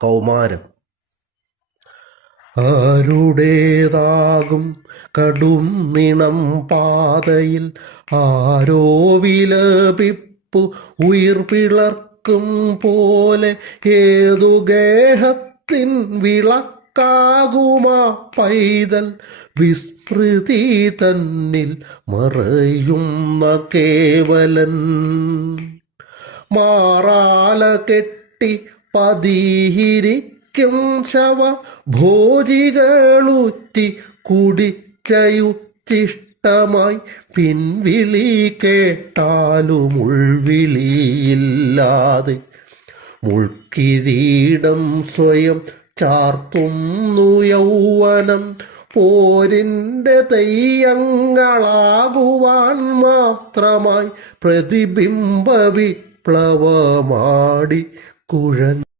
കൗമാരം. ആരുടേതാകും കടും നിണം പാതയിൽ ആരോ വിലപിപ്പു ഉയിർപിളർക്കും പോലെ ഏതു ഗേഹത്തിൻ വിളക്കാകുമാ പൈതൽ വിസ്മൃതി തന്നിൽ മറയുന്ന കേവലൻ. മാറാല കെട്ടി പതിയിരിക്കും ശവ ഭോജികളുറ്റി കുടിച്ചയുച്ചിഷ്ടമായി പിൻവിളി കേട്ടാലും ഉൾവിളിയില്ലാതെ മുൾക്കിരീടം സ്വയം ചാർത്തുന്നു യൗവനം. പോരിൻ്റെ തെയ്യങ്ങളാകുവാൻ മാത്രമായി പ്രതിബിംബ വിപ്ലവമാടി കുഴഞ്ഞു.